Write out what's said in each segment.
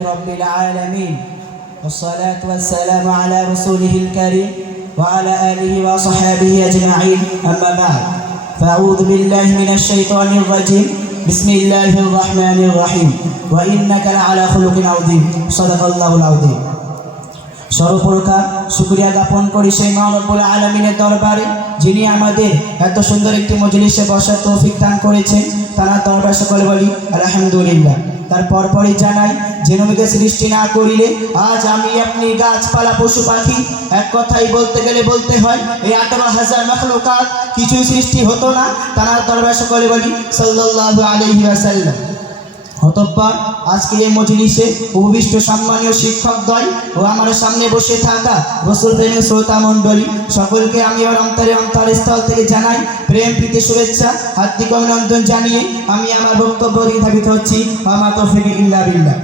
رب العالمين والصلاة والسلام على رسوله الكريم وعلى آله وصحبه أجمعين أما بعد فأعوذ بالله من الشيطان الرجيم بسم الله الرحمن الرحيم وإنك لعلى خلق عظيم صدق الله العظيم সর্বপ্রকার শুকরিয়া জ্ঞাপন করি সেই মহান রব্বুল আলামিনের দরবারে যিনি আমাদের এত সুন্দর একটি মজলিসে বসার তৌফিক দান করেছেন। তার দরবারে সকলে বলি আলহামদুলিল্লাহ। তারপর পরে জানাই যে নবীকে সৃষ্টি না করিলে আজ আমি আপনি গাছপালা পশু পাখি এক কথাই বলতে গেলে বলতে হয় এই 18,000 মাখলুকাত কিছুই সৃষ্টি হতো না। তার দরবারে সকলে বলি সাল্লাল্লাহু আলাইহি ওয়াসাল্লাম। অতঃপর আজকে এই মজলিসে উপবিষ্ট সম্মানীয় শিক্ষকদ্বয় ও আমার সামনে বসে থাকা রাসূল প্রেমিক শ্রোতা মণ্ডলী সকলকে আমি আমার অন্তরস্থল থেকে জানাই প্রেম প্রীতি শুভেচ্ছা হার্দিক অভিনন্দন জানিয়ে আমি আমার বক্তব্য ধাবিত হচ্ছি। আমা তৌফিক ইল্লা বিল্লাহ।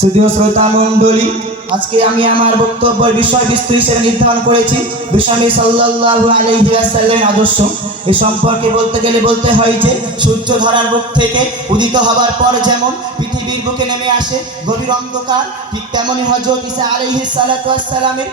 সুধীয় শ্রোতা মণ্ডলী, আজকে আমি আমার বক্তব্যের বিষয়বস্তু হিসেবে নির্ধারণ করেছি বিশ্বনবী সাল্লাল্লাহু আলাইহি ওয়াসাল্লামের আদর্শ। এ সম্পর্কে বলতে গেলে বলতে হয় যে সূর্য ধরার মুখ থেকে উদিত হবার পর যেমন পৃথিবীর বুকে নেমে আসে গভীর অন্ধকার, ঠিক তেমনই হযরত ঈসা আলাইহিস সালাতু ওয়াস সালামের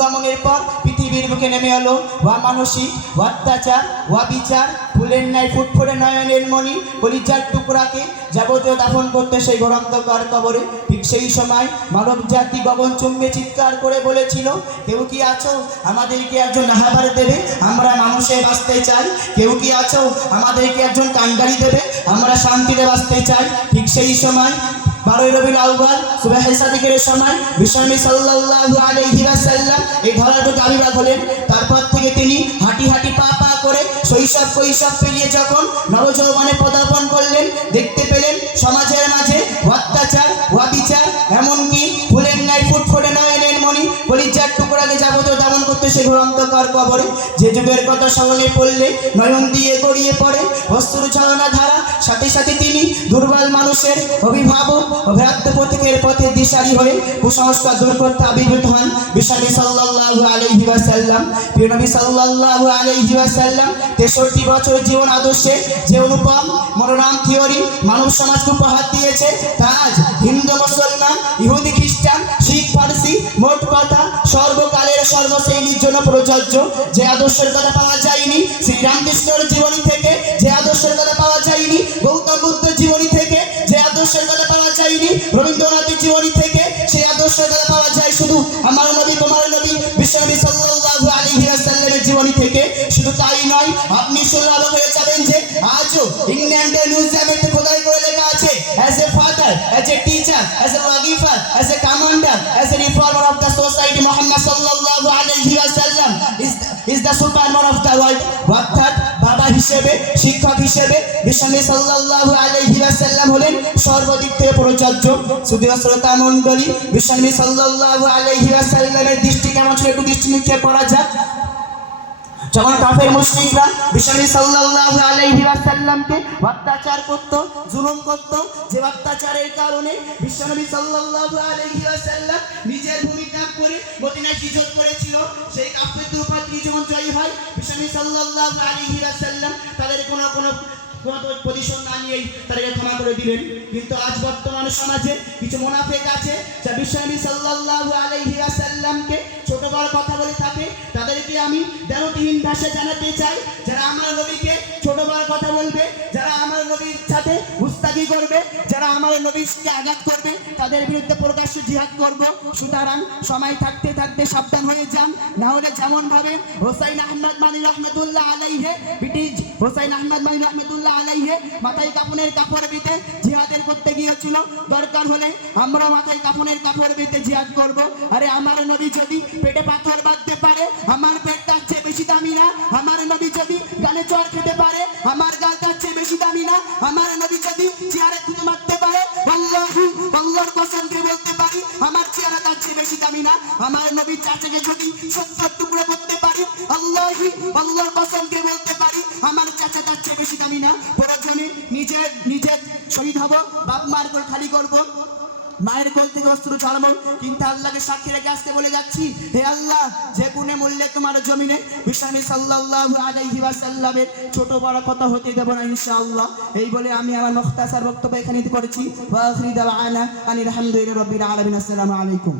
গমনের পর পৃথিবীর বুকে নেমে এলো অমানসিক অত্যাচার অবিচার, ফুলের ন্যায় ফুটফুটে নয়নের মণি কলিজার টুকরাকে যাবতীয় দাফন করতে সেই ঘোর অন্ধকার কবরে। ঠিক সেই সময় মানব জাতি গগন চুম্বে চিৎকার করে বলেছিল, কেউ কি আছো আমাদেরকে একজন রাহাবার দেবে, আমরা মানুষে বাঁচতে চাই। কেউ কি আছো আমাদেরকে একজন কান্ডারি দেবে, আমরা শান্তিতে বাঁচতে চাই। ঠিক সেই সময় 12 রবিউল আউয়াল সুবহে সাদিকের সময় বিশ্বনবী সাল্লাল্লাহু আলাইহি ওয়াসাল্লাম এই ধরার বুকে আবির্ভাব হলেন। তারপর থেকে তিনি হাঁটি হাঁটি পা পা করে শৈশব কৈশোর পেরিয়ে যখন নবযৌবনে পদার্পণ করলেন, দেখতে পেলেন সমাজের মাঝে অত্যাচার অবিচার, এমনকি ফুলের ন্যায় ফুটফুটে নয়নের মণি কলিজার টুকরাকে যাবতীয় দামন করতে সে ঘোর অন্ধকার কবরে। যে যুগের কথা সকলে পড়লে নয়ন দিয়ে গড়িয়ে পড়ে অশ্রুর ঝরনা ধারা, সাথে সাথে তিনি দুর্বল মানুষের অভিভাবক ও ভ্রাতৃ প্রতীকের পথে দিশারি হয়ে কুসংস্কার দূর করতে আবির্ভূত হন বিশ্বনবী সাল্লাল্লাহু আলাইহি ওয়াসাল্লাম। প্রিয় নবী সাল্লাল্লাহু আলাইহি ওয়াসাল্লাম 63 বছর জীবন আদর্শে যে অনুপম মনোরম থিওরি মানব সমাজকে উপহার দিয়েছে, তা আজ হিন্দু মুসলমান ইহুদি খ্রিস্টান শিখ ফারসি মোট কথা সর্বকালের সর্বশ্রেণীর জন্য প্রযোজ্য। যে আদর্শের কথা পাওয়া যায়নি শ্রীরামকৃষ্ণের জীবনী থেকে, যে আদর্শের কথা পাওয়া যায়নি গৌতম বুদ্ধের জীবনী থেকে, যে আদর্শের কথা পাওয়া যায়নি রবীন্দ্রনাথের জীবনী থেকে, সেই আদর্শের কথা পাওয়া যায় শুধু আমার নবী তোমার নবী বিশ্বনবী সাল্লাল্লাহু আলাইহি ওয়াসাল্লামের জীবনী থেকে। শুধু তাই নয়, আপনি শুনলে অবাক হয়ে যাবেন যে আজও ইংল্যান্ডের মিউজিয়ামেতে খোদাই করে লেখা আছে as a father, as a teacher, as a lawgiver, as a commander, as a reformer of the society Muhammad সাল্লাল্লাহু আলাইহি ওয়াসাল্লাম is the superman of the world. অর্থাৎ বাবা হিসেবে শিক্ষক হিসেবে বিশ্বনবী সাল্লাল্লাহু আলাইহি ওয়াসাল্লাম হলেন সর্বদিক থেকে প্রযোজ্য। সুধীয় শ্রোতা মণ্ডলী, বিশ্বনবী সাল্লাল্লাহু আলাইহি ওয়াসাল্লামের দৃষ্টি কেমন ছিল একটু দৃষ্টি নিক্ষেপ করা যাক। যখন কাফের মুশরিকরা বিশ্বনবী সাল্লাল্লাহু আলাইহি ওয়াসাল্লামকে অত্যাচার করত, জুলুম করত, যে অত্যাচারের কারণে বিশ্বনবী সাল্লাল্লাহু আলাইহি ওয়াসাল্লাম নিজের ভূমি ত্যাগ করে মদিনায় হিজরত করেছিল, সেই কাফেরদের উপর যখন জয় হয় বিশ্বনবী সাল্লাল্লাহু আলাইহি ওয়াসাল্লাম তাদের কোনো পজিশন না নিয়েই তাদেরকে ক্ষমা করে দিলেন। কিন্তু আজ বর্তমান সমাজে কিছু মুনাফিক আছে যা বিশ্বনবী সাল্লাল্লাহু আলাইহি ওয়াসাল্লামকে ছোট বড় কথা বলে থাকে। তাদেরকে আমি দ্বিতীয়হীন ভাষায় জানাতে চাই, যারা আমার নবীকে ছোট বড় কথা বলবে, যারা আমার নবীর সাথে উস্তাদি করবে, যারা আমার নবীকে আঘাত করবে, তাদের বিরুদ্ধে প্রকাশ্য জিহাদ করব। সুতরাং সময় থাকতে থাকতে সাবধান হয়ে যান, না হলে যেমন ভাবে হোসাইন আহমদ মানি রহমতুল্লাহ আলাইহি ব্রিটিশ হোসাইন আহমদ মানি রহমতুল্লাহ আলাইহি মাথায় কাফনের কাপড় বেঁধে জিহাদের করতে গিয়েছিল, দরকার হলে আমরা মাথায় কাফনের কাপড় বেঁধে জিহাদ করব। আরে আমার নবী যদি পেটে পাথর বাঁধতে পারে, আমার পেট তার চেয়ে বেশি দামি না। আমার নবী যদি গালে চড় খেতে পারে, আমার গাল তার চেয়ে বেশি দামি না। আমার নবী যদি চেয়ারে তুলে মারতে পারে, আল্লাহু আল্লাহর কসম করে বলতে পারি আমার চেয়ারা তার চেয়ে বেশি দামি না। আমার নবীর চাচাকে যদি 70 টুকরো করতে পারি, আল্লাহু আল্লাহর কসম করে বলতে পারি আমার চাচা তার চেয়ে বেশি দামি না। প্রয়োজনে নিজের শহীদ হব, বাপ মার কোল খালি করব, মায়ের কোল থেকে অস্ত্র ছাড়াবো, কিন্তু আল্লাহকে সাক্ষী রেখে আসতে বলে যাচ্ছি, হে আল্লাহ, যে কোনে মূল্যে তোমার জমিনে বিশ্বনবী সাল্লাল্লাহু আলাইহি ওয়াসাল্লামের ছোট বড় কথা হতে দেব না ইনশাআল্লাহ। এই বলে আমি আমার মুখতাসার বক্তব্য এখানে করেছি। ওয়া আখিরু দাওয়ানা আনিল হামদুলিল্লাহি রাব্বিল আলামিন। আসসালামু আলাইকুম।